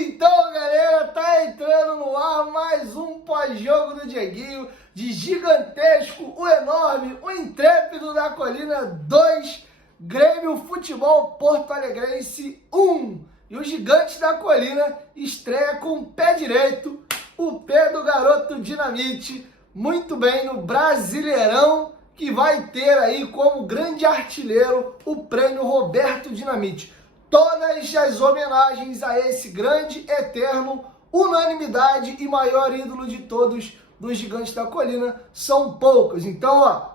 Então, galera, tá entrando no ar mais um pós-jogo do Dieguinho, de gigantesco, o enorme, o intrépido da Colina 2, Grêmio Futebol Porto Alegrense 1. E o gigante da Colina estreia com o pé direito, o pé do garoto Dinamite, muito bem, no Brasileirão, que vai ter aí como grande artilheiro o prêmio Roberto Dinamite. Todas as homenagens a esse grande, eterno, unanimidade e maior ídolo de todos dos Gigantes da Colina são poucas. Então,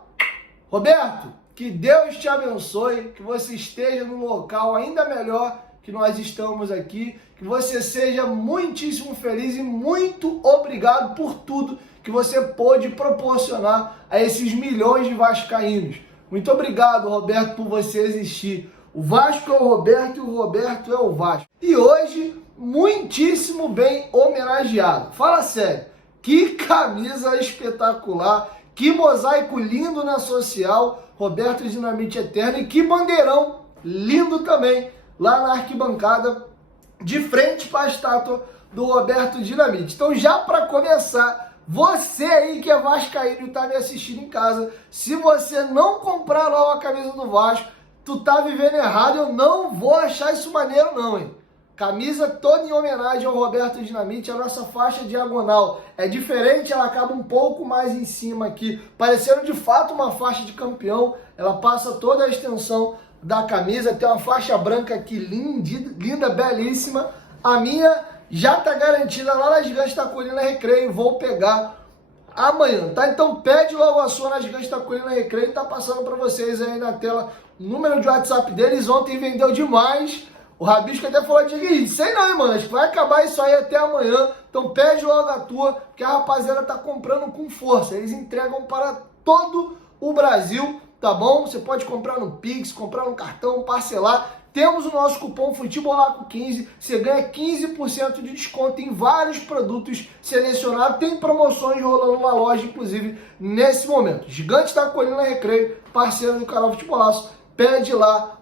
Roberto, que Deus te abençoe, que você esteja num local ainda melhor que nós estamos aqui, que você seja muitíssimo feliz e muito obrigado por tudo que você pôde proporcionar a esses milhões de vascaínos. Muito obrigado, Roberto, por você existir. O Vasco é o Roberto e o Roberto é o Vasco. E hoje, muitíssimo bem homenageado. Fala sério, que camisa espetacular, que mosaico lindo na social, Roberto Dinamite Eterno, e que bandeirão lindo também, lá na arquibancada, de frente para a estátua do Roberto Dinamite. Então, já para começar, você aí que é vascaíno e está me assistindo em casa, se você não comprar a nova camisa do Vasco, tu tá vivendo errado, eu não vou achar isso maneiro não, hein? Camisa toda em homenagem ao Roberto Dinamite, a nossa faixa diagonal é diferente, ela acaba um pouco mais em cima aqui, parecendo de fato uma faixa de campeão, ela passa toda a extensão da camisa, tem uma faixa branca aqui linda, belíssima, a minha já tá garantida lá na Gigante da Colina Recreio, vou pegar amanhã, tá? Então pede logo a sua na Gigante da Colina Recreio, tá passando para vocês aí na tela o número de WhatsApp deles. Ontem vendeu demais, o Rabisco até falou de sei não, hein, mano, acho que vai acabar isso aí até amanhã, então pede logo a tua, porque a rapaziada tá comprando com força, eles entregam para todo o Brasil, tá bom? Você pode comprar no Pix, comprar no cartão, parcelar. Temos o nosso cupom FUTEBOLACO15, você ganha 15% de desconto em vários produtos selecionados. Tem promoções rolando na loja, inclusive, nesse momento. Gigante da Colina Recreio, parceiro do canal Futebolaço, pede lá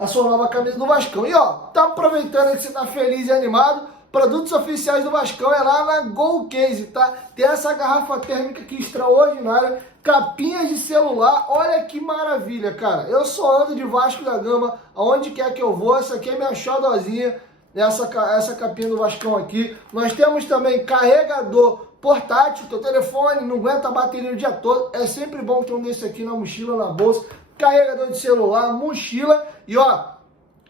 a sua nova camisa do Vascão. E tá aproveitando que você tá feliz e animado, produtos oficiais do Vascão é lá na Golcase, tá? Tem essa garrafa térmica aqui extraordinária, capinhas de celular, olha que maravilha, cara. Eu só ando de Vasco da Gama, aonde quer que eu vou, essa aqui é minha xodozinha, essa capinha do Vascão aqui. Nós temos também carregador portátil, teu telefone não aguenta a bateria o dia todo, é sempre bom ter um desse aqui na mochila, na bolsa, carregador de celular, mochila e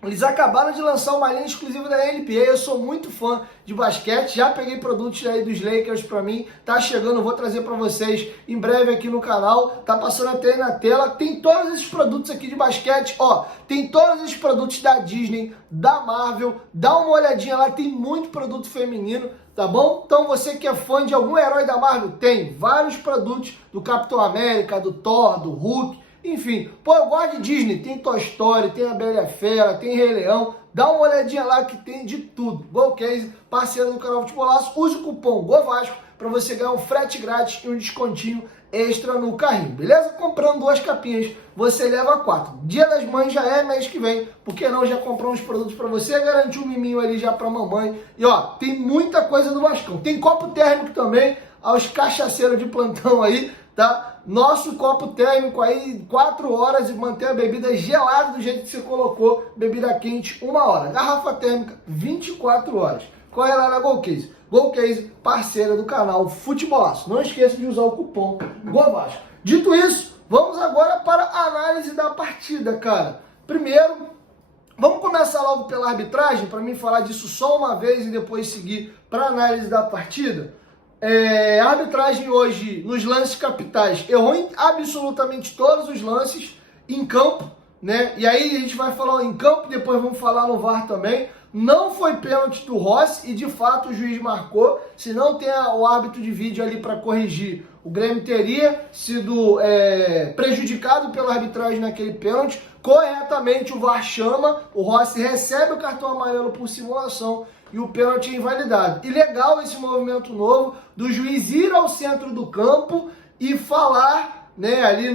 eles acabaram de lançar uma linha exclusiva da NBA, eu sou muito fã de basquete, já peguei produtos aí dos Lakers pra mim, tá chegando, vou trazer pra vocês em breve aqui no canal, tá passando até aí na tela, tem todos esses produtos aqui de basquete, tem todos esses produtos da Disney, da Marvel, dá uma olhadinha lá, tem muito produto feminino, tá bom? Então você que é fã de algum herói da Marvel, tem vários produtos do Capitão América, do Thor, do Hulk, enfim, eu gosto de Disney, tem Toy Story, tem a Bela e a Fera, tem Rei Leão, dá uma olhadinha lá que tem de tudo. Golcase, parceiro do canal Futebolaço, use o cupom GOVASCO para você ganhar um frete grátis e um descontinho extra no carrinho, beleza? Comprando 2 capinhas, você leva 4. Dia das Mães já é mês que vem, por que não já comprar uns produtos para você, garantir um miminho ali já para mamãe. E tem muita coisa do Vascão. Tem copo térmico também, aos cachaceiros de plantão aí, tá? Nosso copo térmico aí, 4 horas e manter a bebida gelada do jeito que você colocou, bebida quente, 1 hora. Garrafa térmica, 24 horas. Corre lá na Golcase. Golcase, parceira do canal Futebolaço. Não esqueça de usar o cupom GOVASCO. Dito isso, vamos agora para a análise da partida, cara. Primeiro, vamos começar logo pela arbitragem, para mim falar disso só uma vez e depois seguir para a análise da partida. A arbitragem hoje, nos lances capitais, errou em absolutamente todos os lances em campo, né? E aí a gente vai falar em campo, depois vamos falar no VAR também. Não foi pênalti do Rossi e de fato o juiz marcou. Se não tem o árbitro de vídeo ali para corrigir, o Grêmio teria sido prejudicado pela arbitragem naquele pênalti. Corretamente o VAR chama, o Rossi recebe o cartão amarelo por simulação e o pênalti é invalidado. E legal esse movimento novo do juiz ir ao centro do campo e falar, né, ali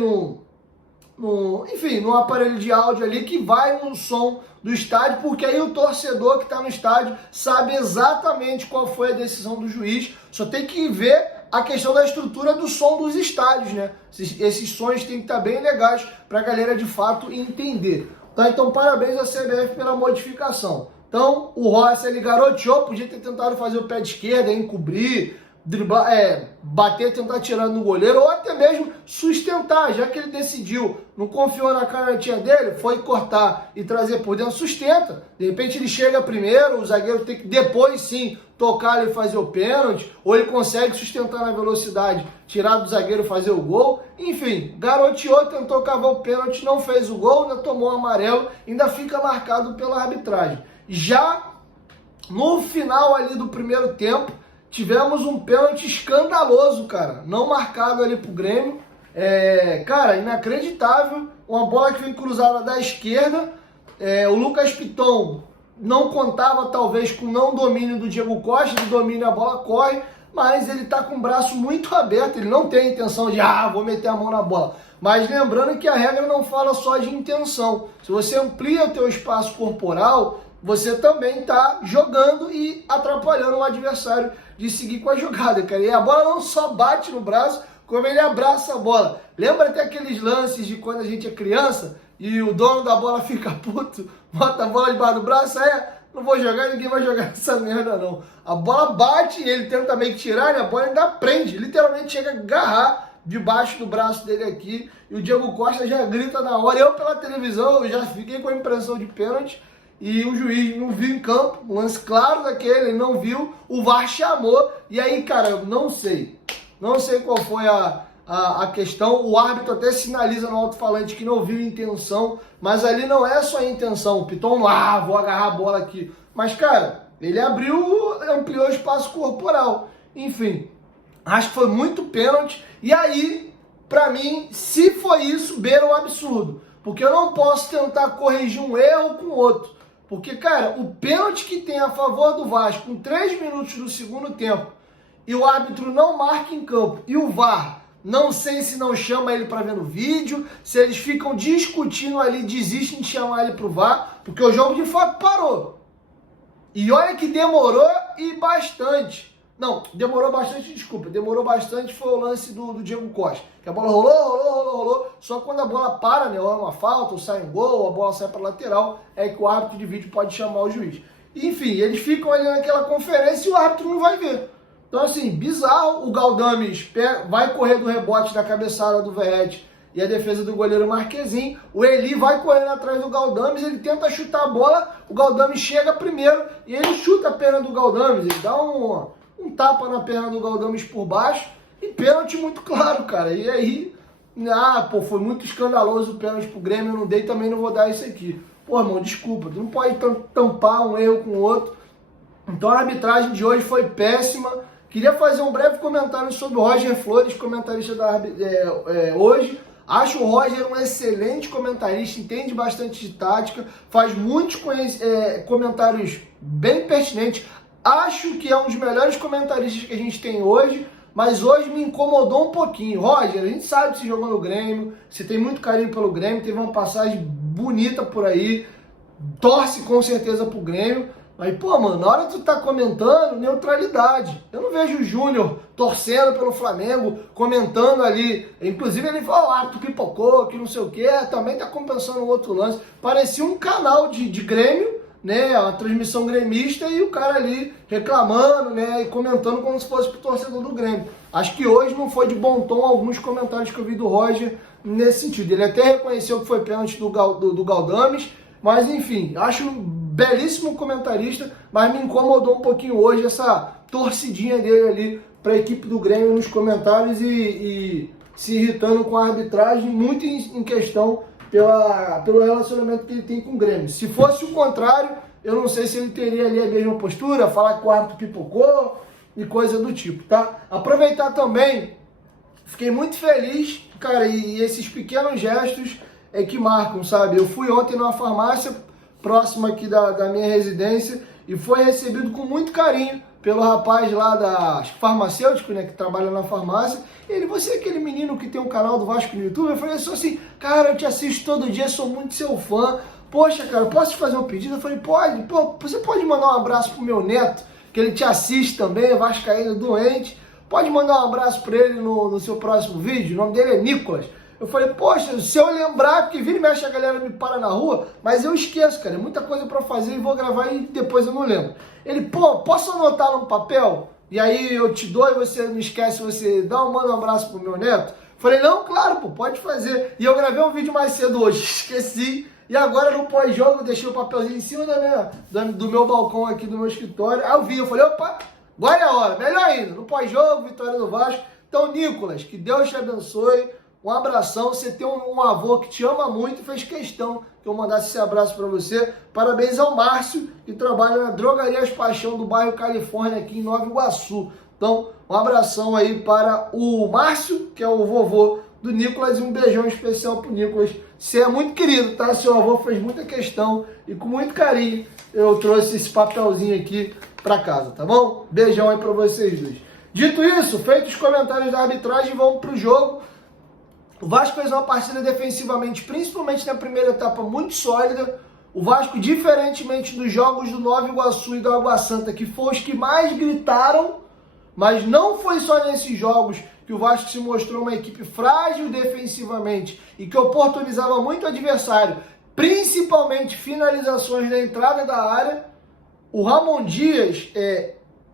enfim, no aparelho de áudio ali que vai no som do estádio, porque aí o torcedor que está no estádio sabe exatamente qual foi a decisão do juiz. Só tem que ver a questão da estrutura do som dos estádios, né? Esses sons têm que estar bem legais para a galera de fato entender. Tá? Então parabéns à CBF pela modificação. Então o Rossi ele garoteou, podia ter tentado fazer o pé de esquerda, encobrir, driblar, bater, tentar tirar no goleiro, ou até mesmo sustentar, já que ele decidiu, não confiou na canhotinha dele, foi cortar e trazer por dentro, sustenta. De repente ele chega primeiro, o zagueiro tem que depois sim tocar e fazer o pênalti, ou ele consegue sustentar na velocidade, tirar do zagueiro e fazer o gol. Enfim, garoteou, tentou cavar o pênalti, não fez o gol, ainda tomou o amarelo, ainda fica marcado pela arbitragem. Já no final ali do primeiro tempo, tivemos um pênalti escandaloso, cara, não marcado ali pro Grêmio. Cara, inacreditável. Uma bola que vem cruzada da esquerda. O Lucas Piton não contava, talvez, com o não domínio do Diego Costa. De domínio a bola corre, mas ele tá com o braço muito aberto. Ele não tem a intenção de, vou meter a mão na bola. Mas lembrando que a regra não fala só de intenção. Se você amplia o teu espaço corporal, você também está jogando e atrapalhando o adversário de seguir com a jogada, cara. E a bola não só bate no braço, como ele abraça a bola. Lembra até aqueles lances de quando a gente é criança e o dono da bola fica puto, bota a bola debaixo do braço, não vou jogar, ninguém vai jogar essa merda não. A bola bate e ele tenta meio que tirar, e a bola ainda prende, literalmente chega a agarrar debaixo do braço dele aqui, e o Diego Costa já grita na hora. Eu pela televisão, eu já fiquei com a impressão de pênalti, e o juiz não viu em campo, um lance claro daquele, ele não viu, o VAR chamou, e aí, cara, eu não sei qual foi a questão. O árbitro até sinaliza no alto-falante que não viu intenção, mas ali não é só a intenção, o Piton, vou agarrar a bola aqui, mas, cara, ele ampliou o espaço corporal, enfim, acho que foi muito pênalti, e aí, pra mim, se foi isso, beira um absurdo, porque eu não posso tentar corrigir um erro com outro. Porque, cara, o pênalti que tem a favor do Vasco com 3 minutos do segundo tempo e o árbitro não marca em campo e o VAR, não sei se não chama ele para ver no vídeo, se eles ficam discutindo ali, desistem de chamar ele pro VAR, porque o jogo de fato parou. E olha que demorou e bastante. Não, demorou bastante, foi o lance do Diego Costa. Que a bola rolou, só quando a bola para, né, ou é uma falta, ou sai um gol, ou a bola sai para lateral, é que o árbitro de vídeo pode chamar o juiz. Enfim, eles ficam ali naquela conferência e o árbitro não vai ver. Então assim, bizarro, o Galdames vai correr do rebote da cabeçada do Verratti e a defesa do goleiro Marquezin, o Eli vai correndo atrás do Galdames, ele tenta chutar a bola, o Galdames chega primeiro e ele chuta a perna do Galdames, ele dá um tapa na perna do Galdames por baixo, e pênalti muito claro, cara. E aí, foi muito escandaloso o pênalti pro Grêmio, eu não dei, também não vou dar isso aqui. Pô, irmão, desculpa, tu não pode tampar um erro com o outro. Então a arbitragem de hoje foi péssima. Queria fazer um breve comentário sobre o Roger Flores, comentarista hoje. Acho o Roger um excelente comentarista, entende bastante de tática, faz muitos comentários bem pertinentes. Acho que é um dos melhores comentaristas que a gente tem hoje, mas hoje me incomodou um pouquinho. Roger, a gente sabe que você jogou no Grêmio, você tem muito carinho pelo Grêmio, teve uma passagem bonita por aí, torce com certeza pro Grêmio, mas, pô, mano, na hora que tu tá comentando, neutralidade. Eu não vejo o Júnior torcendo pelo Flamengo, comentando ali, inclusive ele falou, tu pipocou, que não sei o que, também tá compensando o outro lance. Parecia um canal de Grêmio, né, a transmissão gremista, e o cara ali reclamando, né, e comentando como se fosse pro torcedor do Grêmio. Acho que hoje não foi de bom tom alguns comentários que eu vi do Roger nesse sentido. Ele até reconheceu que foi pênalti do Galdames, mas enfim, acho um belíssimo comentarista, mas me incomodou um pouquinho hoje essa torcidinha dele ali para a equipe do Grêmio nos comentários e se irritando com a arbitragem, muito em questão pelo relacionamento que ele tem com o Grêmio. Se fosse o contrário, eu não sei se ele teria ali a mesma postura, falar que o árbitro pipocou e coisa do tipo, tá? Aproveitar também, fiquei muito feliz, cara, e esses pequenos gestos que marcam, sabe? Eu fui ontem numa farmácia próxima aqui da minha residência e foi recebido com muito carinho pelo rapaz lá da farmacêutico, né, que trabalha na farmácia. Ele, você é aquele menino que tem um canal do Vasco no YouTube? Eu falei assim, cara, eu te assisto todo dia, sou muito seu fã. Poxa, cara, posso te fazer um pedido? Eu falei, pode. Pô, você pode mandar um abraço pro meu neto, que ele te assiste também, é vascaíno doente. Pode mandar um abraço pra ele no seu próximo vídeo? O nome dele é Nicolas. Eu falei, poxa, se eu lembrar, porque vira e mexe a galera me para na rua, mas eu esqueço, cara, é muita coisa pra fazer e vou gravar e depois eu não lembro. Ele, pô, posso anotar no papel? E aí eu te dou e você não esquece, você manda um abraço pro meu neto? Falei, não, claro, pô, pode fazer. E eu gravei um vídeo mais cedo hoje, esqueci. E agora no pós-jogo eu deixei o papelzinho em cima do meu balcão aqui do meu escritório. Aí eu vi, eu falei, opa, agora é a hora, melhor ainda, no pós-jogo, vitória do Vasco. Então, Nicolas, que Deus te abençoe. Um abração, você tem um avô que te ama muito e fez questão que eu mandasse esse abraço para você. Parabéns ao Márcio, que trabalha na Drogarias Paixão do bairro Califórnia, aqui em Nova Iguaçu. Então, um abração aí para o Márcio, que é o vovô do Nicolas, e um beijão especial pro Nicolas. Você é muito querido, tá? Seu avô fez muita questão e com muito carinho eu trouxe esse papelzinho aqui para casa, tá bom? Beijão aí para vocês dois. Dito isso, feitos os comentários da arbitragem, vamos pro jogo. O Vasco fez uma partida defensivamente, principalmente na primeira etapa, muito sólida. O Vasco, diferentemente dos jogos do Nova Iguaçu e do Água Santa, que foram os que mais gritaram, mas não foi só nesses jogos que o Vasco se mostrou uma equipe frágil defensivamente e que oportunizava muito o adversário, principalmente finalizações na entrada da área. O Ramon Dias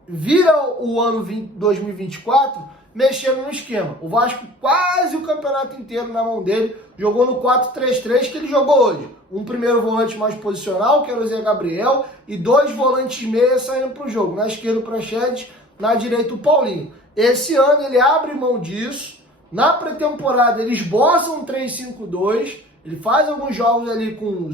vira o ano 2024 mexendo no esquema. O Vasco quase o campeonato inteiro na mão dele, jogou no 4-3-3 que ele jogou hoje. Um primeiro volante mais posicional, que era o Zé Gabriel, e dois volantes meia saindo para o jogo. Na esquerda o Praxedes, na direita o Paulinho. Esse ano ele abre mão disso. Na pré-temporada ele esboça um 3-5-2. Ele faz alguns jogos ali com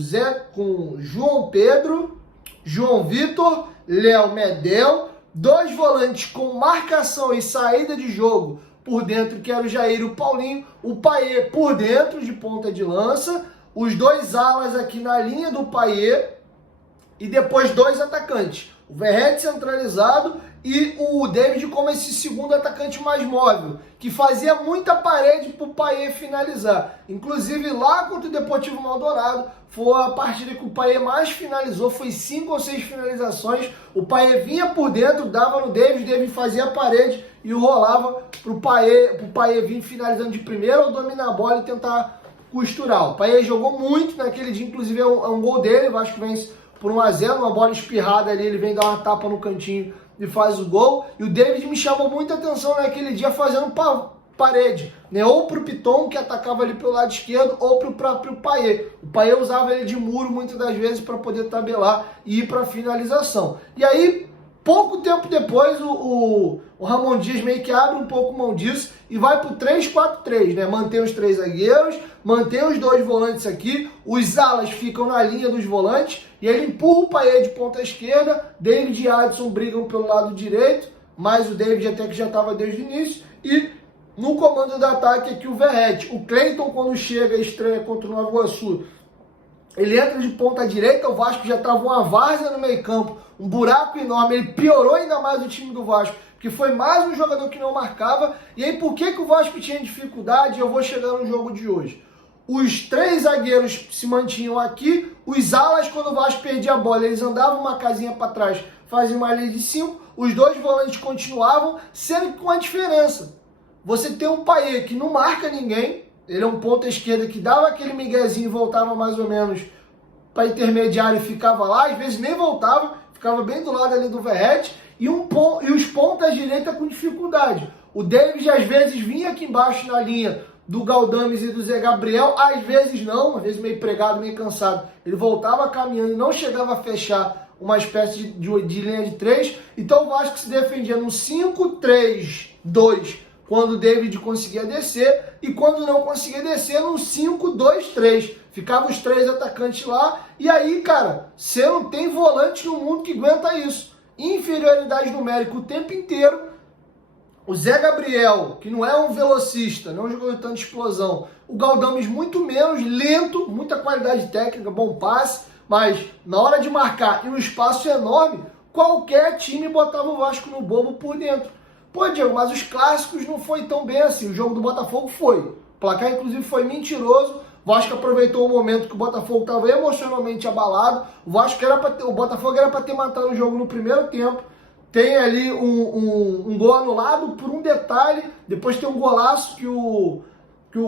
João Pedro, João Vitor, Léo Medel, dois volantes com marcação e saída de jogo por dentro, que era o Jair e o Paulinho, o Payet por dentro de ponta de lança, os dois alas aqui na linha do Payet e depois dois atacantes, o Verratti centralizado e o David como esse segundo atacante mais móvel, que fazia muita parede para o Payet finalizar. Inclusive lá contra o Deportivo Maldonado, foi a partida que o Payet mais finalizou, foi 5 ou 6 finalizações. O Payet vinha por dentro, dava no David, o David fazia a parede e rolava para o Payet vir finalizando de primeira ou dominar a bola e tentar costurar. O Payet jogou muito naquele dia, inclusive é um gol dele, o Vasco vence por 1-0, uma bola espirrada ali, ele vem dar uma tapa no cantinho e faz o gol. E o David me chamou muita atenção naquele dia fazendo parede, né? Ou pro Piton, que atacava ali pelo lado esquerdo, ou pro próprio Payet. O Payet usava ele de muro muitas das vezes para poder tabelar e ir para finalização. E aí, pouco tempo depois, o Ramon Dias meio que abre um pouco mão disso e vai pro 3-4-3, né? Mantém os 3 zagueiros, mantém os 2 volantes aqui, os alas ficam na linha dos volantes e ele empurra o Payet de ponta esquerda, David e Adson brigam pelo lado direito, mas o David até que já estava desde o início, e no comando do ataque aqui o Verratti. O Cleiton, quando chega, estreia contra o Nova Iguaçu, ele entra de ponta direita, o Vasco já estava uma várzea no meio campo, um buraco enorme, ele piorou ainda mais o time do Vasco, que foi mais um jogador que não marcava. E aí por que o Vasco tinha dificuldade? Eu vou chegar no jogo de hoje. Os 3 zagueiros se mantinham aqui, os alas, quando o Vasco perdia a bola, eles andavam uma casinha para trás, faziam uma linha de 5, os 2 volantes continuavam, sendo que com a diferença. Você tem um Payet que não marca ninguém, ele é um ponta esquerda que dava aquele miguezinho e voltava mais ou menos para intermediário e ficava lá, às vezes nem voltava, ficava bem do lado ali do Verratti, e os pontas direita com dificuldade. O David às vezes vinha aqui embaixo na linha do Galdames e do Zé Gabriel, às vezes não, às vezes meio pregado, meio cansado. Ele voltava caminhando e não chegava a fechar uma espécie de linha de 3. Então o Vasco se defendia no 5-3-2, quando o David conseguia descer, e quando não conseguia descer, no 5-2-3. Ficavam os 3 atacantes lá, e aí, cara, você não tem volante no mundo que aguenta isso. Inferioridade numérica o tempo inteiro. O Zé Gabriel, que não é um velocista, não jogou de tanta explosão. O Galdames muito menos, lento, muita qualidade técnica, bom passe. mas na hora de marcar e o espaço é enorme, qualquer time botava o Vasco no bobo por dentro. Pô, Diego, mas os clássicos não foi tão bem assim. O jogo do Botafogo foi. O placar, inclusive, foi mentiroso. O Vasco aproveitou o momento que o Botafogo estava emocionalmente abalado. O Botafogo era para ter matado o jogo no primeiro tempo. Tem ali um gol anulado por um detalhe. Depois tem um golaço que o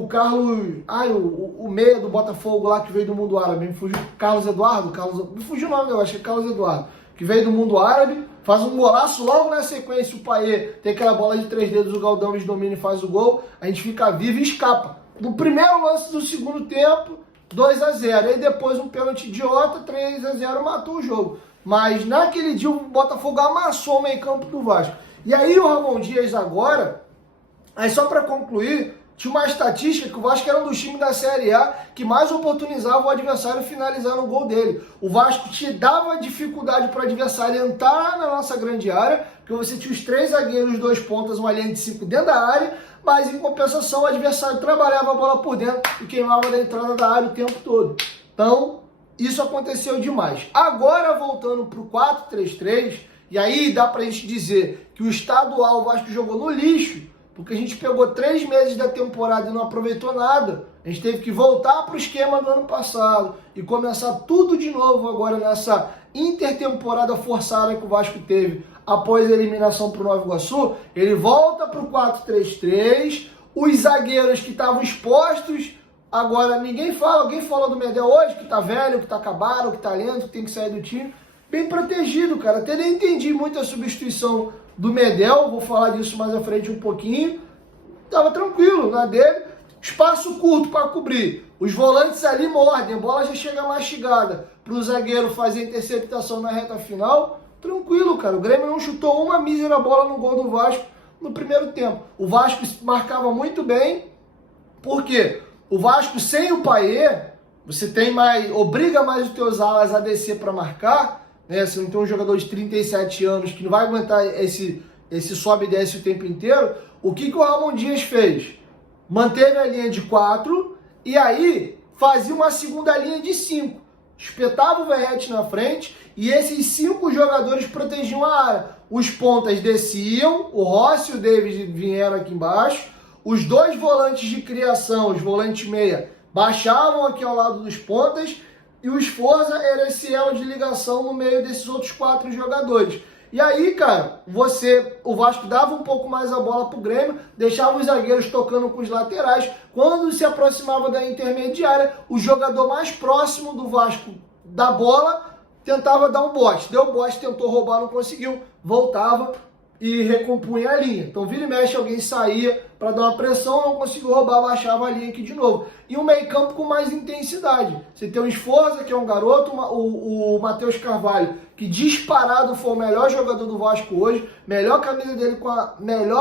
Carlos... o meia do Botafogo lá que veio do mundo árabe. Me fugiu. Carlos Eduardo? Me fugiu o nome, eu acho que é Carlos Eduardo. Que veio do mundo árabe. Faz um golaço logo na sequência. O Payet tem aquela bola de 3 dedos. O Galdames domina e faz o gol. A gente fica vivo e escapa. No primeiro lance do segundo tempo, 2-0. Aí depois um pênalti idiota, 3-0, matou o jogo. Mas naquele dia o Botafogo amassou o meio campo do Vasco. E aí o Ramon Dias agora, aí só para concluir, tinha uma estatística que o Vasco era um dos times da Série A que mais oportunizava o adversário finalizar no gol dele. O Vasco te dava dificuldade para o adversário entrar na nossa grande área, porque você tinha os 3 zagueiros, 2 pontas, uma linha de 5 dentro da área, mas em compensação o adversário trabalhava a bola por dentro e queimava da entrada da área o tempo todo. Então, isso aconteceu demais. Agora, voltando para o 4-3-3, e aí dá para a gente dizer que o estadual o Vasco jogou no lixo, porque a gente pegou 3 meses da temporada e não aproveitou nada. A gente teve que voltar para o esquema do ano passado e começar tudo de novo agora nessa intertemporada forçada que o Vasco teve após a eliminação para o Nova Iguaçu. Ele volta para o 4-3-3, os zagueiros que estavam expostos, agora ninguém fala, alguém falou do Medel hoje, que tá velho, que tá acabado, que tá lento, que tem que sair do time, bem protegido, cara. Até nem entendi muito a substituição do Medel, vou falar disso mais à frente um pouquinho. Tava tranquilo na dele, espaço curto para cobrir. Os volantes ali mordem, a bola já chega mastigada para o zagueiro fazer a interceptação na reta final. Tranquilo, cara. O Grêmio não chutou uma mísera bola no gol do Vasco no primeiro tempo. O Vasco marcava muito bem, porque o Vasco sem o Payet, você tem obriga mais os teus alas a descer para marcar, né? Você não tem um jogador de 37 anos que não vai aguentar esse sobe e desce o tempo inteiro. O que o Ramon Dias fez? Manteve a linha de 4 e aí fazia uma segunda linha de 5. Espetava o Verratti na frente e esses 5 jogadores protegiam a área. Os pontas desciam, o Rossi e o David vieram aqui embaixo. Os 2 volantes de criação, os volantes meia, baixavam aqui ao lado dos pontas e o Sforza era esse elo de ligação no meio desses outros 4 jogadores. E aí, cara, o Vasco dava um pouco mais a bola pro Grêmio, deixava os zagueiros tocando com os laterais. Quando se aproximava da intermediária, o jogador mais próximo do Vasco da bola tentava dar um bote. Deu bote, tentou roubar, não conseguiu, voltava e recompunha a linha. Então, vira e mexe, alguém saía para dar uma pressão, não conseguiu roubar, baixava a linha aqui de novo. E um meio campo com mais intensidade. Você tem o Sforza, que é um garoto, o Matheus Carvalho, que disparado foi o melhor jogador do Vasco hoje, melhor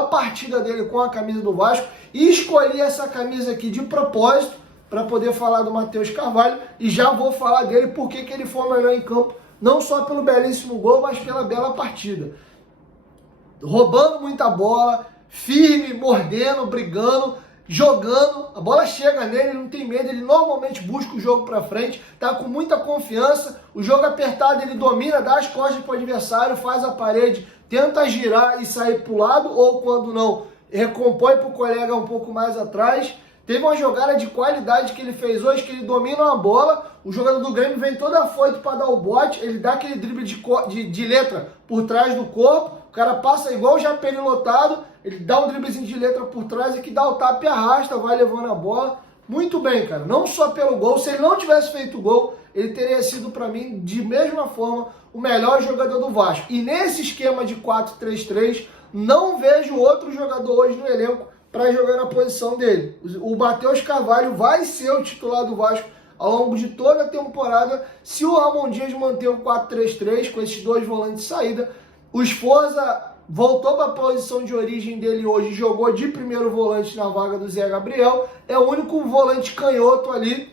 partida dele com a camisa do Vasco, e escolhi essa camisa aqui de propósito para poder falar do Matheus Carvalho, e já vou falar dele porque que ele foi o melhor em campo, não só pelo belíssimo gol, mas pela bela partida. Roubando muita bola, firme, mordendo, brigando, jogando, a bola chega nele, ele não tem medo, ele normalmente busca o jogo para frente, tá com muita confiança, o jogo apertado ele domina, dá as costas para o adversário, faz a parede, tenta girar e sair para o lado, ou quando não, recompõe para o colega um pouco mais atrás. Teve uma jogada de qualidade que ele fez hoje, que ele domina a bola, o jogador do Grêmio vem todo afoito para dar o bote, ele dá aquele drible de letra por trás do corpo, o cara passa igual já perilotado, ele dá um driblezinho de letra por trás e que dá o tapa e arrasta, vai levando a bola. Muito bem, cara. Não só pelo gol, se ele não tivesse feito o gol, ele teria sido, para mim, de mesma forma, o melhor jogador do Vasco. E nesse esquema de 4-3-3, não vejo outro jogador hoje no elenco para jogar na posição dele. O Matheus Carvalho vai ser o titular do Vasco ao longo de toda a temporada, se o Ramon Dias manter o 4-3-3 com esses 2 volantes de saída. O Sforza voltou para a posição de origem dele hoje, jogou de primeiro volante na vaga do Zé Gabriel, é o único volante canhoto ali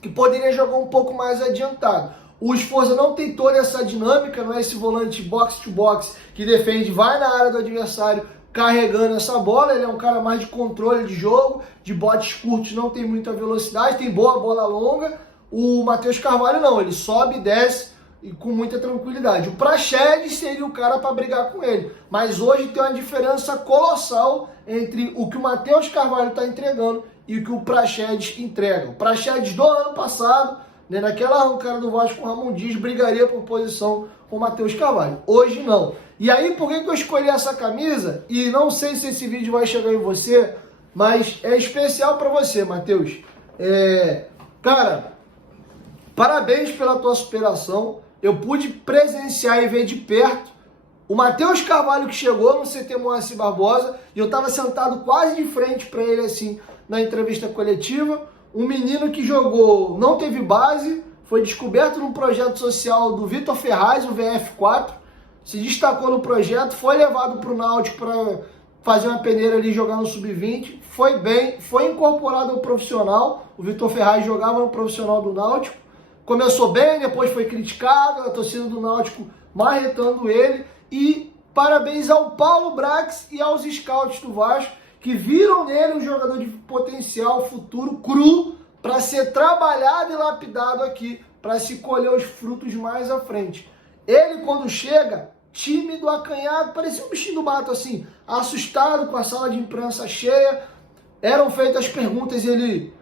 que poderia jogar um pouco mais adiantado. O Sforza não tem toda essa dinâmica, não é esse volante box to box que defende, vai na área do adversário carregando essa bola, ele é um cara mais de controle de jogo, de botes curtos, não tem muita velocidade, tem boa bola longa. O Matheus Carvalho não, ele sobe e desce e com muita tranquilidade. O Praxedes seria o cara para brigar com ele, mas hoje tem uma diferença colossal entre o que o Matheus Carvalho está entregando e o que o Praxedes entrega. O Praxedes do ano passado, né, naquela arrancada do Vasco com o Ramon Dias, brigaria por posição com o Matheus Carvalho. Hoje não. E aí, por que eu escolhi essa camisa? E não sei se esse vídeo vai chegar em você, mas é especial para você, Matheus. Cara, parabéns pela tua superação. Eu pude presenciar e ver de perto o Matheus Carvalho que chegou no CT Moacir Barbosa e eu estava sentado quase de frente para ele assim na entrevista coletiva. Um menino que jogou, não teve base, foi descoberto num projeto social do Vitor Ferraz, o VF4, se destacou no projeto, foi levado para o Náutico para fazer uma peneira ali, jogar no Sub-20, foi bem, foi incorporado ao profissional. O Vitor Ferraz jogava no profissional do Náutico, começou bem, depois foi criticado, a torcida do Náutico marretando ele. E parabéns ao Paulo Brax e aos scouts do Vasco, que viram nele um jogador de potencial futuro cru para ser trabalhado e lapidado aqui, para se colher os frutos mais à frente. Ele, quando chega, tímido, acanhado, parecia um bichinho do mato assim, assustado com a sala de imprensa cheia, eram feitas perguntas e ele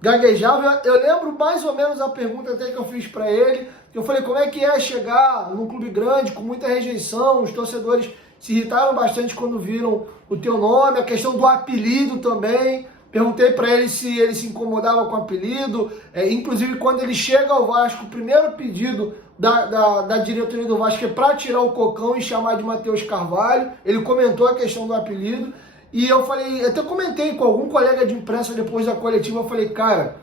gaguejava. Eu lembro mais ou menos a pergunta até que eu fiz para ele, que eu falei, como é que é chegar num clube grande, com muita rejeição, os torcedores se irritaram bastante quando viram o teu nome, a questão do apelido também. Perguntei para ele se ele se incomodava com o apelido, inclusive quando ele chega ao Vasco, o primeiro pedido da diretoria do Vasco é para tirar o Cocão e chamar de Matheus Carvalho. Ele comentou a questão do apelido e eu falei, até comentei com algum colega de imprensa depois da coletiva, eu falei, cara,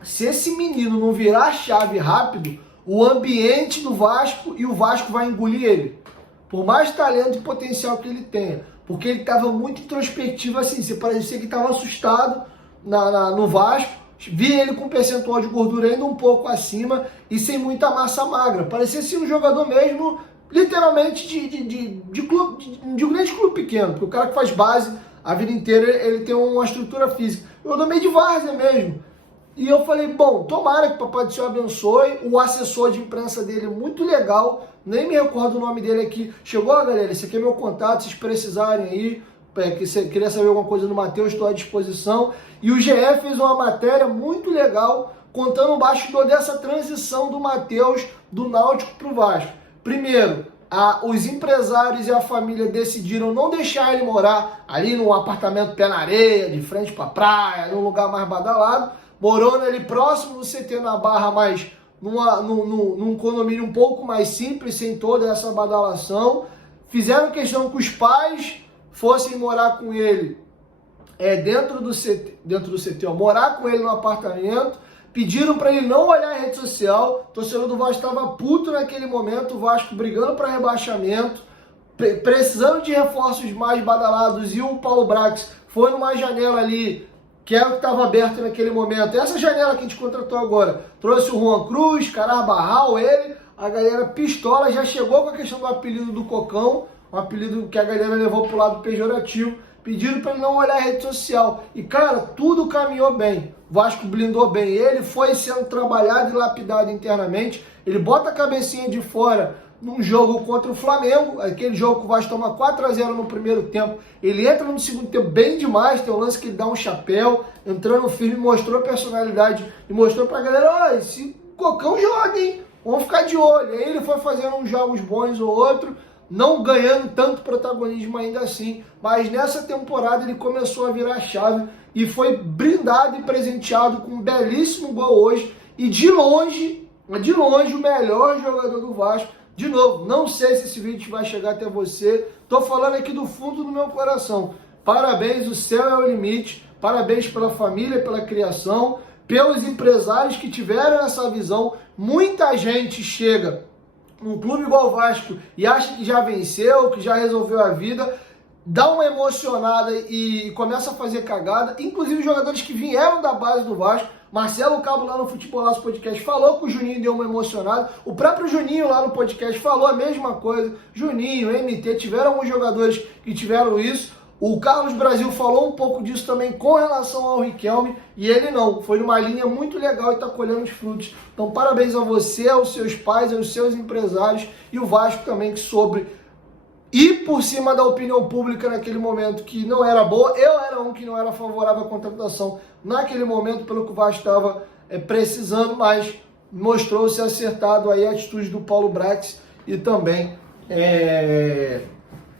se esse menino não virar a chave rápido, o ambiente do Vasco e o Vasco vai engolir ele. Por mais talento e potencial que ele tenha. Porque ele estava muito introspectivo assim, você parecia que estava assustado no Vasco. Vi ele com um percentual de gordura ainda um pouco acima e sem muita massa magra. Parecia ser um jogador mesmo, literalmente, de um grande clube pequeno. Porque o cara que faz base a vida inteira, ele tem uma estrutura física. Eu dou meio de várzea mesmo. E eu falei, bom, tomara que o Papai do Céu abençoe. O assessor de imprensa dele, muito legal, nem me recordo o nome dele aqui. Chegou, galera, esse aqui é meu contato, se vocês precisarem aí, que você queria saber alguma coisa do Matheus, estou à disposição. E o GE fez uma matéria muito legal, contando o bastidor dessa transição do Matheus, do Náutico para o Vasco. Primeiro, os empresários e a família decidiram não deixar ele morar ali num apartamento pé na areia, de frente para a praia, num lugar mais badalado. Morou ali próximo do CT na Barra, mas num condomínio um pouco mais simples, sem toda essa badalação. Fizeram questão que os pais fossem morar com ele dentro do CT, morar com ele no apartamento. Pediram para ele não olhar a rede social. O torcedor do Vasco estava puto naquele momento, o Vasco brigando para rebaixamento, precisando de reforços mais badalados, e o Paulo Brax foi numa janela ali, que era o que estava aberto naquele momento. Essa janela que a gente contratou agora, trouxe o Juan Cruz, Carabarral, a galera pistola, já chegou com a questão do apelido do Cocão, um apelido que a galera levou pro lado pejorativo, pediram para ele não olhar a rede social. E, cara, tudo caminhou bem. O Vasco blindou bem ele, foi sendo trabalhado e lapidado internamente. Ele bota a cabecinha de fora num jogo contra o Flamengo, aquele jogo que o Vasco toma 4-0 no primeiro tempo, ele entra no segundo tempo bem demais, tem um lance que ele dá um chapéu, entrando firme, mostrou personalidade e mostrou pra galera, olha, esse Cocão joga, hein, vamos ficar de olho. Aí ele foi fazendo uns jogos bons ou outro, não ganhando tanto protagonismo ainda assim, mas nessa temporada ele começou a virar a chave e foi brindado e presenteado com um belíssimo gol hoje, e de longe o melhor jogador do Vasco. De novo, não sei se esse vídeo vai chegar até você, tô falando aqui do fundo do meu coração. Parabéns, o céu é o limite, parabéns pela família, pela criação, pelos empresários que tiveram essa visão. Muita gente chega num clube igual o Vasco e acha que já venceu, que já resolveu a vida, dá uma emocionada e começa a fazer cagada, inclusive jogadores que vieram da base do Vasco. Marcelo Cabo lá no Futebolaço Podcast falou que o Juninho deu uma emocionada. O próprio Juninho lá no podcast falou a mesma coisa. Juninho, MT, tiveram alguns jogadores que tiveram isso. O Carlos Brasil falou um pouco disso também com relação ao Riquelme, e ele não, foi numa linha muito legal e está colhendo os frutos. Então parabéns a você, aos seus pais, aos seus empresários e o Vasco também, que soube ir por cima da opinião pública naquele momento que não era boa. Eu era um que não era favorável à contratação naquele momento, pelo que o Vasco estava precisando, mas mostrou-se acertado aí a atitude do Paulo Brax e também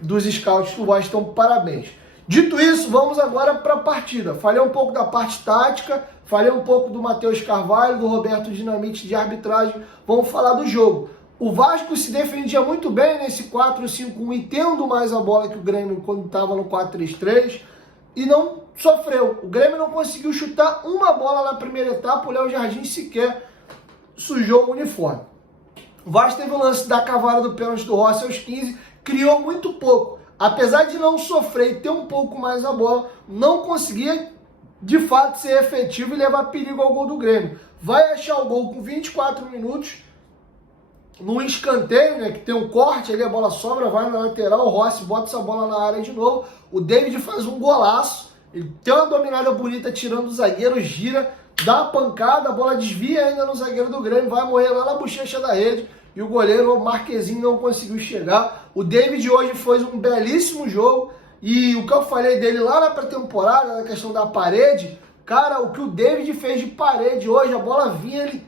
dos scouts do Vasco. Então, parabéns. Dito isso, vamos agora para a partida. Falei um pouco da parte tática, falei um pouco do Matheus Carvalho, do Roberto Dinamite de arbitragem. Vamos falar do jogo. O Vasco se defendia muito bem nesse 4-5-1 e tendo mais a bola que o Grêmio quando estava no 4-3-3 e não sofreu. O Grêmio não conseguiu chutar uma bola na primeira etapa, o Léo Jardim sequer sujou o uniforme. O Vasco teve o lance da cavada do pênalti do Rossi aos 15, criou muito pouco. Apesar de não sofrer e ter um pouco mais a bola, não conseguia de fato ser efetivo e levar perigo ao gol do Grêmio. Vai achar o gol com 24 minutos, num escanteio, né, que tem um corte ali, a bola sobra, vai na lateral, o Rossi bota essa bola na área de novo, o David faz um golaço, ele tem uma dominada bonita tirando o zagueiro, gira, dá a pancada, a bola desvia ainda no zagueiro do Grêmio, vai morrer lá na bochecha da rede, e o goleiro, o Marquezinho, não conseguiu chegar. O David hoje fez um belíssimo jogo, e o que eu falei dele lá na pré-temporada, na questão da parede, cara, o que o David fez de parede hoje, a bola vinha, ele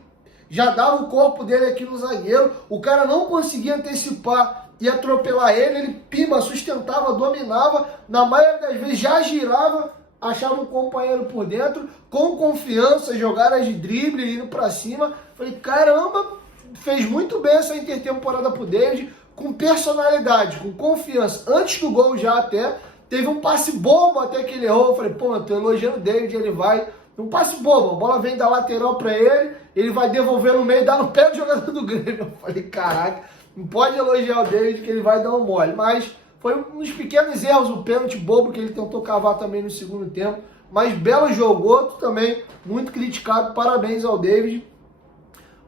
já dava o corpo dele aqui no zagueiro, o cara não conseguia antecipar e atropelar ele pimba, sustentava, dominava, na maioria das vezes já girava, achava um companheiro por dentro, com confiança, jogadas de drible, indo pra cima. Falei, caramba, fez muito bem essa intertemporada pro David, com personalidade, com confiança. Antes do gol já até, teve um passe bobo até que ele errou. Eu falei, pô, eu tô elogiando o David, ele vai... Um passe bobo, a bola vem da lateral pra ele, ele vai devolver no meio e dá no pé do jogador do Grêmio. Eu falei, caraca, não pode elogiar o David que ele vai dar um mole. Mas foi um dos pequenos erros, o pênalti bobo que ele tentou cavar também no segundo tempo. Mas belo jogo, outro também muito criticado, parabéns ao David.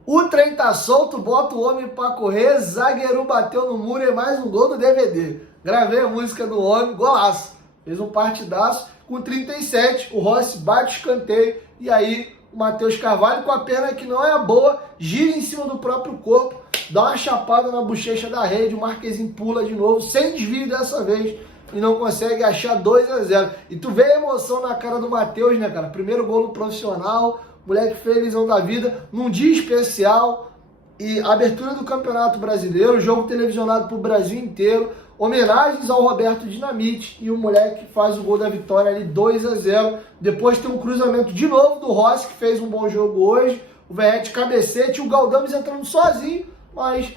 O trem tá solto, bota o homem pra correr, zagueiro bateu no muro e mais um gol do DVD. Gravei a música do homem, golaço. Fez um partidaço. Com 37, o Rossi bate o escanteio e aí o Matheus Carvalho, com a perna que não é boa, gira em cima do próprio corpo, dá uma chapada na bochecha da rede, o Marquezinho pula de novo, sem desvio dessa vez, e não consegue achar 2-0. E tu vê a emoção na cara do Matheus, né, cara? Primeiro gol no profissional, moleque felizão da vida, num dia especial, e abertura do Campeonato Brasileiro, jogo televisionado pro Brasil inteiro, homenagens ao Roberto Dinamite, e o moleque faz o gol da vitória ali, 2-0. Depois tem um cruzamento de novo do Rossi, que fez um bom jogo hoje, o Verratti cabecete, o Galdames entrando sozinho, mas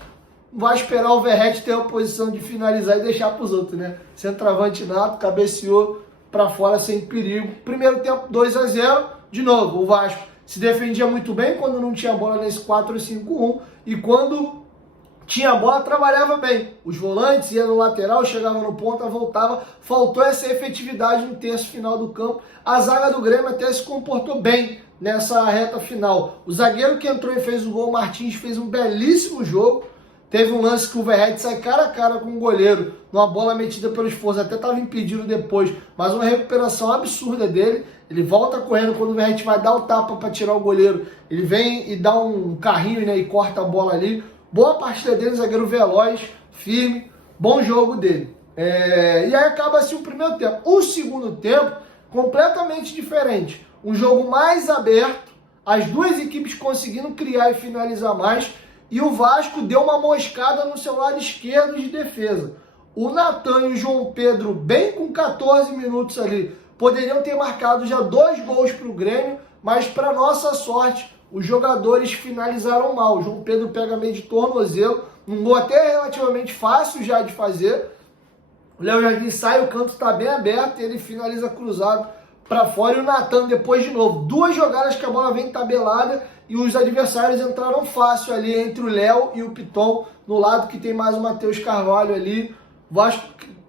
vai esperar o Verratti ter a posição de finalizar e deixar para os outros, né? Centroavante nato, cabeceou para fora sem perigo. Primeiro tempo, 2-0, de novo, o Vasco se defendia muito bem quando não tinha bola nesse 4-5-1, e quando tinha a bola, trabalhava bem. Os volantes iam no lateral, chegavam no ponta, voltava. Faltou essa efetividade no terço final do campo. A zaga do Grêmio até se comportou bem nessa reta final. O zagueiro que entrou e fez o gol, o Martins, fez um belíssimo jogo. Teve um lance que o Verratti sai cara a cara com o goleiro, numa bola metida pelo esforço, até estava impedido depois, mas uma recuperação absurda dele. Ele volta correndo quando o Verratti vai dar o tapa para tirar o goleiro. Ele vem e dá um carrinho, né, e corta a bola ali. Boa partida dele, zagueiro veloz, firme, bom jogo dele. E aí acaba assim o primeiro tempo. O segundo tempo, completamente diferente. Um jogo mais aberto, as duas equipes conseguindo criar e finalizar mais, e o Vasco deu uma moscada no seu lado esquerdo de defesa. O Natan e o João Pedro, bem com 14 minutos ali, poderiam ter marcado já 2 gols para o Grêmio, mas para nossa sorte, os jogadores finalizaram mal. O João Pedro pega meio de tornozelo, um gol até relativamente fácil já de fazer. O Léo Jardim sai, o canto está bem aberto e ele finaliza cruzado para fora. E o Natan depois de novo. 2 jogadas que a bola vem tabelada e os adversários entraram fácil ali entre o Léo e o Piton, no lado que tem mais o Matheus Carvalho ali. O Vasco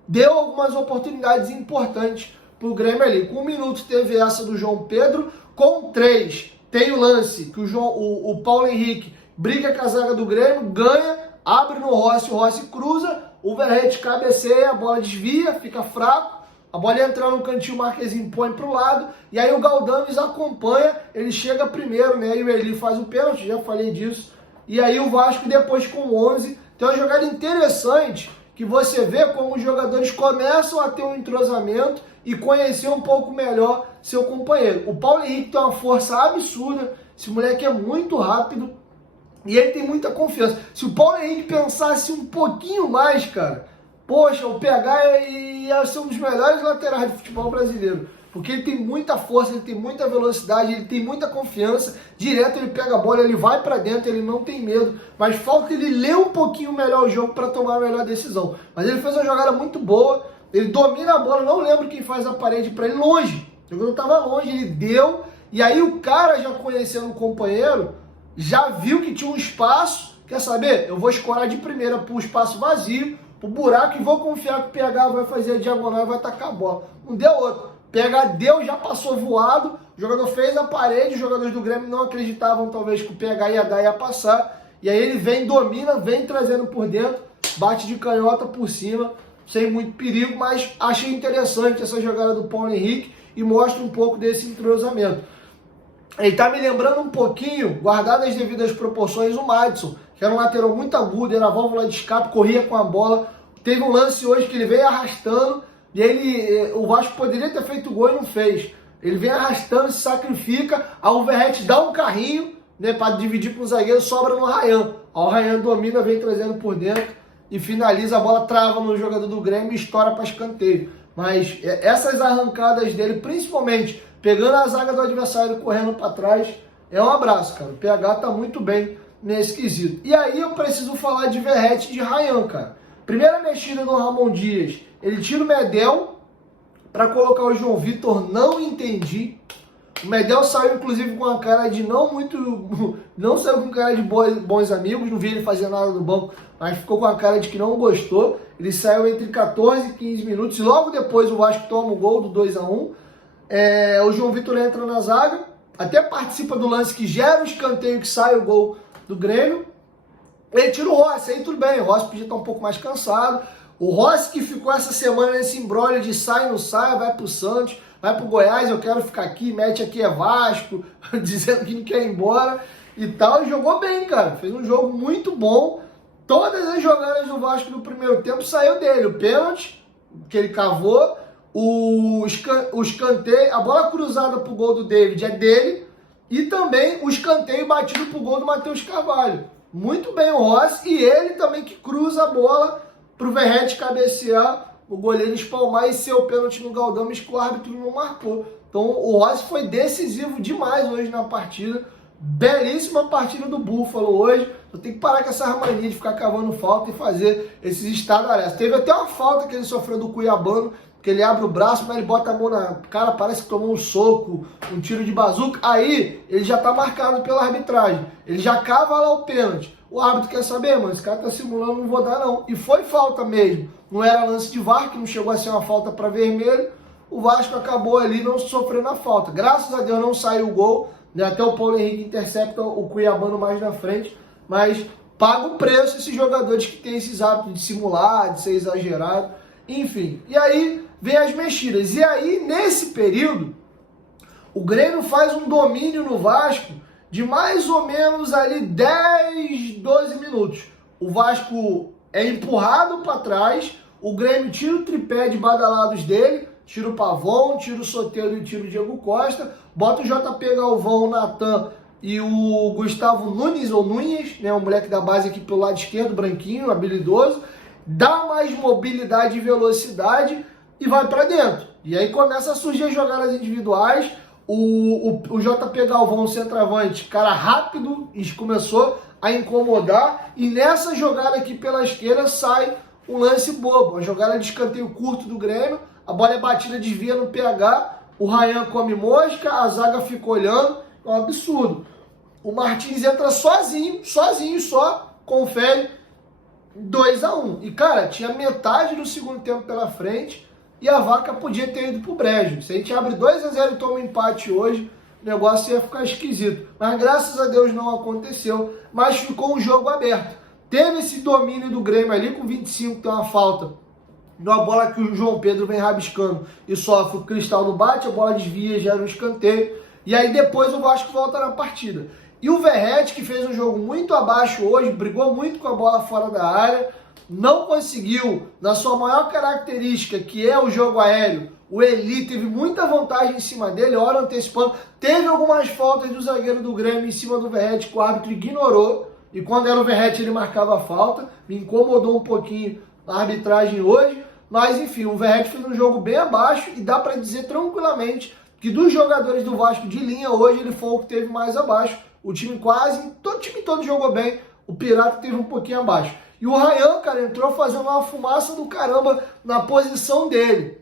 deu algumas oportunidades importantes para o Grêmio ali. Com 1 minuto teve essa do João Pedro, com 3... Tem o lance que o Paulo Henrique briga com a zaga do Grêmio, ganha, abre no Rossi, o Rossi cruza, o Verratti cabeceia, a bola desvia, fica fraco, a bola entra no cantinho, o Marquezinho põe pro lado, e aí o Galdames acompanha, ele chega primeiro, né, e o Eli faz o pênalti, já falei disso, e aí o Vasco depois com 11, tem uma jogada interessante, que você vê como os jogadores começam a ter um entrosamento e conhecer um pouco melhor seu companheiro. O Paulo Henrique tem uma força absurda, esse moleque é muito rápido e ele tem muita confiança. Se o Paulo Henrique pensasse um pouquinho mais, cara, poxa, o PH ia ser um dos melhores laterais do futebol brasileiro. Porque ele tem muita força, ele tem muita velocidade, ele tem muita confiança. Direto ele pega a bola, ele vai pra dentro, ele não tem medo. Mas falta ele ler um pouquinho melhor o jogo para tomar a melhor decisão. Mas ele fez uma jogada muito boa, ele domina a bola, não lembro quem faz a parede para ele, longe. O jogador estava longe, ele deu. E aí o cara, já conhecendo o companheiro, já viu que tinha um espaço. Quer saber? Eu vou escorar de primeira para um espaço vazio, pro buraco, e vou confiar que o PH vai fazer a diagonal e vai tacar a bola. Não deu outro. PH deu, já passou voado, o jogador fez a parede, os jogadores do Grêmio não acreditavam talvez que o PH ia dar e ia passar, e aí ele vem, domina, vem trazendo por dentro, bate de canhota por cima, sem muito perigo, mas achei interessante essa jogada do Paulo Henrique e mostra um pouco desse entrosamento. Ele tá me lembrando um pouquinho, guardado as devidas proporções, o Madison, que era um lateral muito agudo, era a válvula de escape, corria com a bola. Teve um lance hoje que ele veio arrastando, e o Vasco poderia ter feito gol e não fez. Ele vem arrastando, se sacrifica, a Verratti dá um carrinho, né, para dividir com o zagueiro, sobra no Ryan. O Ryan domina, vem trazendo por dentro e finaliza, a bola trava no jogador do Grêmio e estoura para escanteio. Mas essas arrancadas dele, principalmente pegando a zaga do adversário e correndo para trás, é um abraço, cara. O PH tá muito bem nesse quesito. E aí eu preciso falar de Verratti e de Ryan, cara. Primeira mexida do Ramon Dias, ele tira o Medel para colocar o João Vitor, não entendi. O Medel saiu inclusive com a cara de não saiu com cara de bons amigos, não vi ele fazer nada no banco, mas ficou com a cara de que não gostou. Ele saiu entre 14 e 15 minutos, e logo depois o Vasco toma o gol do 2-1. O João Vitor entra na zaga, até participa do lance que gera o escanteio que sai o gol do Grêmio. Ele tira o Rossi, aí tudo bem, o Rossi podia estar um pouco mais cansado. O Rossi que ficou essa semana nesse imbróglio de sai, não sai, vai pro Santos, vai pro Goiás, eu quero ficar aqui, mete aqui é Vasco, dizendo que não quer ir embora e tal, e jogou bem, cara, fez um jogo muito bom. Todas as jogadas do Vasco no primeiro tempo saiu dele, o pênalti que ele cavou, o escanteio, a bola cruzada pro gol do David é dele, e também o escanteio batido pro gol do Matheus Carvalho. Muito bem o Rossi, e ele também que cruza a bola pro Verratti cabecear, o goleiro espalmar e ser o pênalti no Galdames que o árbitro não marcou. Então o Rossi foi decisivo demais hoje na partida. Belíssima partida do Búfalo hoje. Eu tenho que parar com essa mania de ficar cavando falta e fazer esses estadaressos. Teve até uma falta que ele sofreu do Cuiabano, que ele abre o braço, mas ele bota a mão na cara, parece que tomou um soco, um tiro de bazuca. Aí ele já tá marcado pela arbitragem. Ele já cava lá o pênalti. O árbitro quer saber, mano, esse cara tá simulando, não vou dar não. E foi falta mesmo. Não era lance de VAR, que não chegou a ser uma falta para vermelho. O Vasco acabou ali não sofrendo a falta. Graças a Deus não saiu o gol, né? Até o Paulo Henrique intercepta o Cuiabano mais na frente. Mas paga o preço esses jogadores que têm esses hábitos de simular, de ser exagerado. Enfim, e aí vem as mexidas. E aí, nesse período, o Grêmio faz um domínio no Vasco de mais ou menos ali 10, 12 minutos. O Vasco é empurrado para trás, o Grêmio tira o tripé de badalados dele, tira o Pavão, tira o Soteldo e tira o Diego Costa, bota o JP Galvão, o Natan e o Gustavo Nunes, ou Nunes, né, um moleque da base aqui pelo lado esquerdo, branquinho, habilidoso, dá mais mobilidade e velocidade e vai para dentro. E aí começa a surgir as jogadas individuais. O JP Galvão, centroavante, cara rápido, e começou a incomodar. E nessa jogada aqui pela esquerda sai um lance bobo, uma jogada de escanteio curto do Grêmio. A bola é batida, desvia no PH. O Ryan come mosca, a zaga fica olhando. É um absurdo. O Martins entra sozinho só, confere 2-1. E cara, tinha metade do segundo tempo pela frente. E a vaca podia ter ido pro brejo. Se a gente abre 2-0 e toma um empate hoje, o negócio ia ficar esquisito. Mas graças a Deus não aconteceu. Mas ficou um jogo aberto. Teve esse domínio do Grêmio ali com 25, tem uma falta numa bola que o João Pedro vem rabiscando e sofre, o Cristal não bate, a bola desvia, gera um escanteio, e aí depois o Vasco volta na partida. E o Verratti, que fez um jogo muito abaixo hoje, brigou muito com a bola fora da área, não conseguiu, na sua maior característica, que é o jogo aéreo, o Eli teve muita vantagem em cima dele, hora antecipando, teve algumas faltas do zagueiro do Grêmio em cima do Verratti, que o árbitro ignorou, e quando era o Verratti ele marcava a falta, me incomodou um pouquinho a arbitragem hoje, mas enfim, o Verratti fez um jogo bem abaixo, e dá para dizer tranquilamente que dos jogadores do Vasco de linha, hoje ele foi o que teve mais abaixo, o time o time todo jogou bem, o Pirata teve um pouquinho abaixo. E o Ryan, cara, entrou fazendo uma fumaça do caramba na posição dele.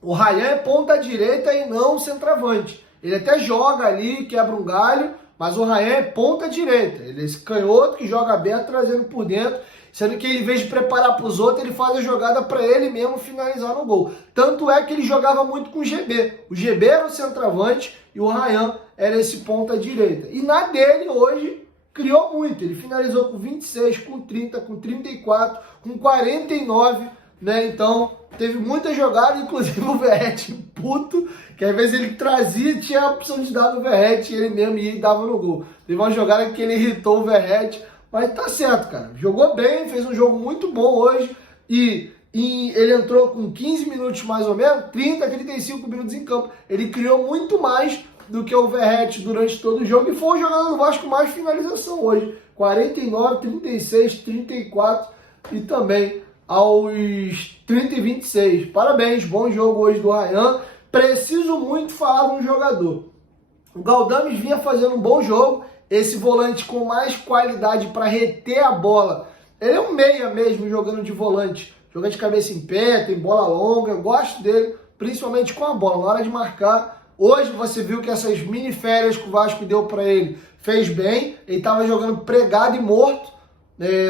O Ryan é ponta direita e não centroavante. Ele até joga ali, quebra um galho, mas o Ryan é ponta direita. Ele é esse canhoto que joga aberto, trazendo por dentro, sendo que em vez de preparar para os outros, ele faz a jogada para ele mesmo finalizar no gol. Tanto é que ele jogava muito com o GB. O GB era o centroavante e o Ryan era esse ponta direita. E na dele hoje criou muito. Ele finalizou com 26, com 30, com 34, com 49, né? Então teve muita jogada, inclusive o Verratti puto, que às vezes ele trazia, tinha a opção de dar no Verratti, ele mesmo ia e dava no gol. Teve uma jogada que ele irritou o Verratti, mas tá certo, cara. Jogou bem, fez um jogo muito bom hoje e ele entrou com 15 minutos mais ou menos, 30, 35 minutos em campo. Ele criou muito mais do que o Verratti durante todo o jogo e foi o jogador do Vasco mais finalização hoje. 49, 36, 34 e também aos 30 e 26. Parabéns, bom jogo hoje do Ryan. Preciso muito falar de um jogador. O Galdames vinha fazendo um bom jogo, esse volante com mais qualidade para reter a bola. Ele é um meia mesmo jogando de volante, jogando de cabeça em pé, tem bola longa, eu gosto dele, principalmente com a bola, na hora de marcar. Hoje você viu que essas mini férias que o Vasco deu para ele fez bem, ele estava jogando pregado e morto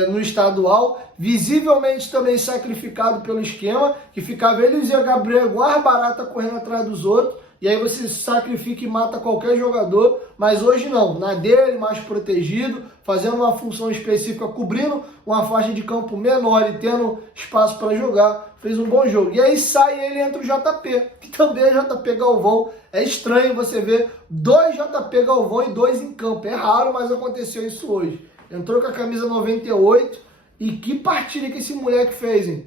no estadual, visivelmente também sacrificado pelo esquema, que ficava ele e o Zé Gabriel igual a barata correndo atrás dos outros, e aí você sacrifica e mata qualquer jogador, mas hoje não, na dele, mais protegido, fazendo uma função específica, cobrindo uma faixa de campo menor e tendo espaço para jogar, fez um bom jogo. E aí sai ele entra o JP, que também é JP Galvão. É estranho você ver 2 JP Galvão e 2 em campo, é raro, mas aconteceu isso hoje. Entrou com a camisa 98 e que partida que esse moleque fez, hein?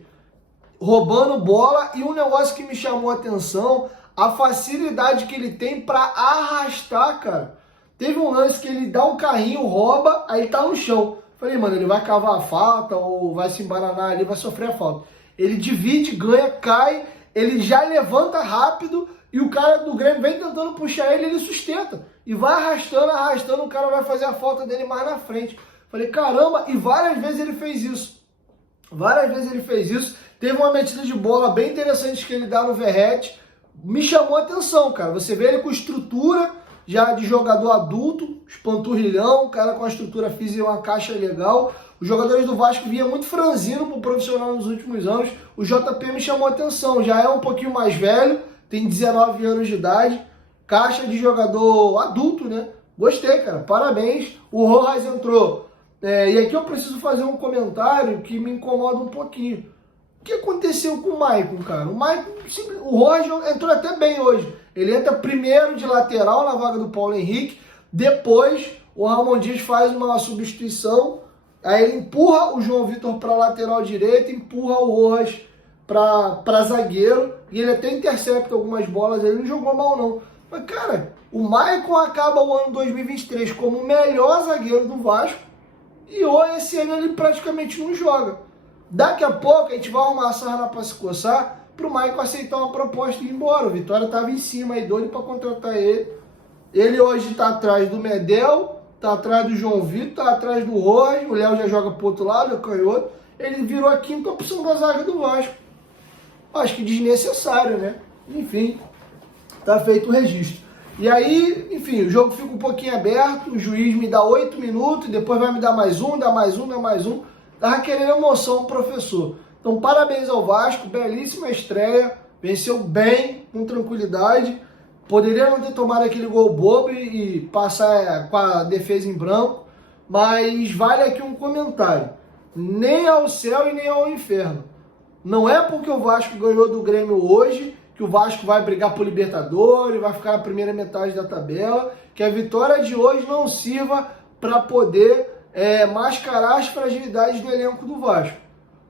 Roubando bola, e um negócio que me chamou a atenção, a facilidade que ele tem para arrastar, cara. Teve um lance que ele dá um carrinho, rouba, aí tá no chão. Falei, mano, ele vai cavar a falta ou vai se embaranar ali, vai sofrer a falta. Ele divide, ganha, cai, ele já levanta rápido e o cara do Grêmio vem tentando puxar ele, ele sustenta. E vai arrastando, arrastando, o cara vai fazer a falta dele mais na frente. Falei, caramba, e várias vezes ele fez isso. Várias vezes ele fez isso. Teve uma metida de bola bem interessante que ele dá no Verratti. Me chamou a atenção, cara. Você vê ele com estrutura já de jogador adulto, espanturrilhão, cara com a estrutura física e uma caixa legal. Os jogadores do Vasco vinham muito franzino pro profissional nos últimos anos. O JP me chamou a atenção. Já é um pouquinho mais velho, tem 19 anos de idade. Caixa de jogador adulto, né? Gostei, cara. Parabéns. O Rojas entrou. E aqui eu preciso fazer um comentário que me incomoda um pouquinho. O que aconteceu com o Maicon, cara? O Rojas entrou até bem hoje. Ele entra primeiro de lateral na vaga do Paulo Henrique. Depois, o Ramon Dias faz uma substituição. Aí ele empurra o João Vitor para lateral direita, empurra o Rojas para zagueiro. E ele até intercepta algumas bolas. Ele não jogou mal, não. Mas, cara, o Maicon acaba o ano 2023 como o melhor zagueiro do Vasco. E hoje, esse ano, ele praticamente não joga. Daqui a pouco, a gente vai arrumar a sarna para se coçar pro Maicon aceitar uma proposta e ir embora. O Vitória estava em cima aí, doido para contratar ele. Ele hoje está atrás do Medel, está atrás do João Vitor, está atrás do Rojas. O Léo já joga pro outro lado, é canhoto. Ele virou a quinta opção da zaga do Vasco. Acho que desnecessário, né? Enfim, tá feito o registro. E aí, enfim, o jogo fica um pouquinho aberto, o juiz me dá 8 minutos, depois vai me dar mais um, dá mais um, dá mais um. Tava querendo emoção, professor. Então, parabéns ao Vasco, belíssima estreia, venceu bem, com tranquilidade. Poderia não ter tomado aquele gol bobo e passar com a defesa em branco, mas vale aqui um comentário. Nem ao céu e nem ao inferno. Não é porque o Vasco ganhou do Grêmio hoje que o Vasco vai brigar por Libertadores, vai ficar na primeira metade da tabela, que a vitória de hoje não sirva para poder mascarar as fragilidades do elenco do Vasco.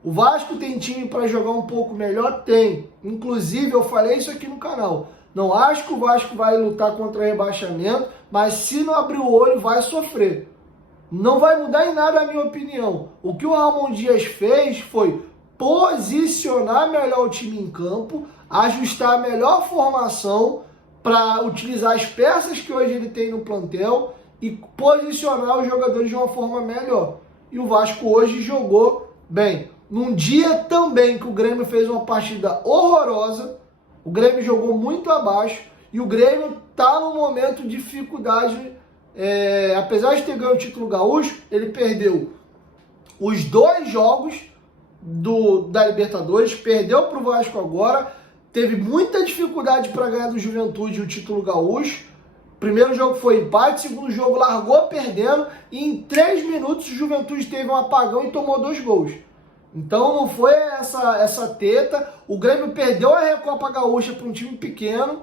O Vasco tem time para jogar um pouco melhor? Tem. Inclusive, eu falei isso aqui no canal. Não acho que o Vasco vai lutar contra rebaixamento, mas se não abrir o olho, vai sofrer. Não vai mudar em nada a minha opinião. O que o Ramon Dias fez foi posicionar melhor o time em campo, ajustar a melhor formação para utilizar as peças que hoje ele tem no plantel e posicionar os jogadores de uma forma melhor. E o Vasco hoje jogou bem. Num dia também que o Grêmio fez uma partida horrorosa, o Grêmio jogou muito abaixo e o Grêmio está num momento de dificuldade. Apesar de ter ganho o título gaúcho, ele perdeu os 2 jogos da Libertadores, perdeu para o Vasco agora, teve muita dificuldade para ganhar do Juventude o título gaúcho. Primeiro jogo foi empate, segundo jogo largou perdendo e em 3 minutos o Juventude teve um apagão e tomou 2 gols. Então não foi essa teta. O Grêmio perdeu a Recopa Gaúcha para um time pequeno,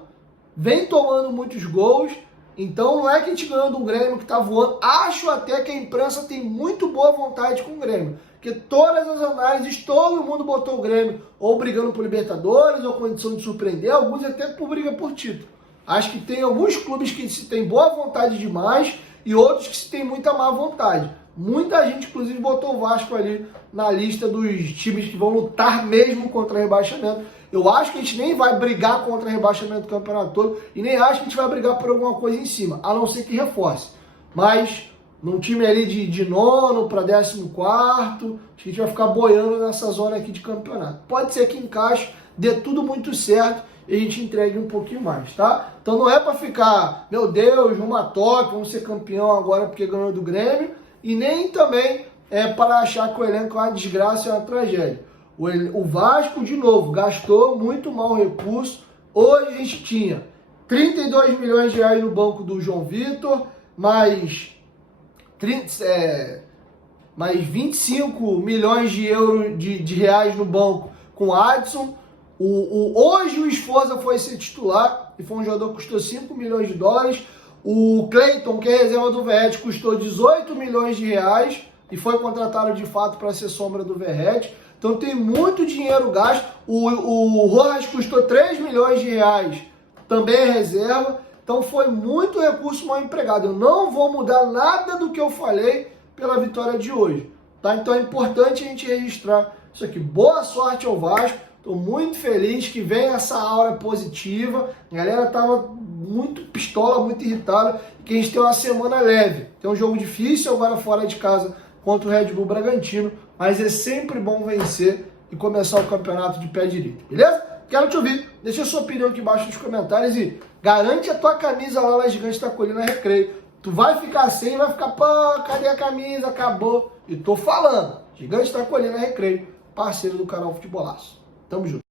vem tomando muitos gols. Então não é que a gente ganhou do Grêmio que está voando. Acho até que a imprensa tem muito boa vontade com o Grêmio. Porque todas as análises, todo mundo botou o Grêmio ou brigando por Libertadores, ou condição de surpreender, alguns até por briga por título. Acho que tem alguns clubes que se tem boa vontade demais e outros que se tem muita má vontade. Muita gente, inclusive, botou o Vasco ali na lista dos times que vão lutar mesmo contra rebaixamento. Eu acho que a gente nem vai brigar contra rebaixamento do campeonato todo e nem acho que a gente vai brigar por alguma coisa em cima, a não ser que reforce. Mas num time ali de 9º para 14º, acho que a gente vai ficar boiando nessa zona aqui de campeonato. Pode ser que encaixe, dê tudo muito certo e a gente entregue um pouquinho mais, tá? Então não é para ficar, meu Deus, numa toque, vamos ser campeão agora porque ganhou do Grêmio, e nem também para achar que o elenco é uma desgraça, é uma tragédia. O Vasco, de novo, gastou muito mal o recurso. Hoje a gente tinha 32 milhões de reais no banco do João Vitor, mais 25 milhões de euros de reais no banco com o Adson. Hoje o Sforza foi ser titular e foi um jogador que custou 5 milhões de dólares. O Cleiton, que é reserva do Verratti, custou 18 milhões de reais e foi contratado de fato para ser sombra do Verratti. Então tem muito dinheiro gasto. O Rojas custou 3 milhões de reais, também é reserva. Então foi muito recurso mal empregado. Eu não vou mudar nada do que eu falei pela vitória de hoje, tá? Então é importante a gente registrar isso aqui. Boa sorte ao Vasco. Estou muito feliz que vem essa aura positiva. A galera tava muito pistola, muito irritada, que a gente tem uma semana leve. Tem um jogo difícil agora fora de casa contra o Red Bull Bragantino, mas é sempre bom vencer e começar o campeonato de pé direito, beleza? Quero te ouvir, deixa a sua opinião aqui embaixo nos comentários e garante a tua camisa lá na Gigante da Colina Recreio. Tu vai ficar sem, vai ficar, pô, cadê a camisa? Acabou. E tô falando, Gigante da Colina Recreio, parceiro do canal Futebolaço. Tamo junto.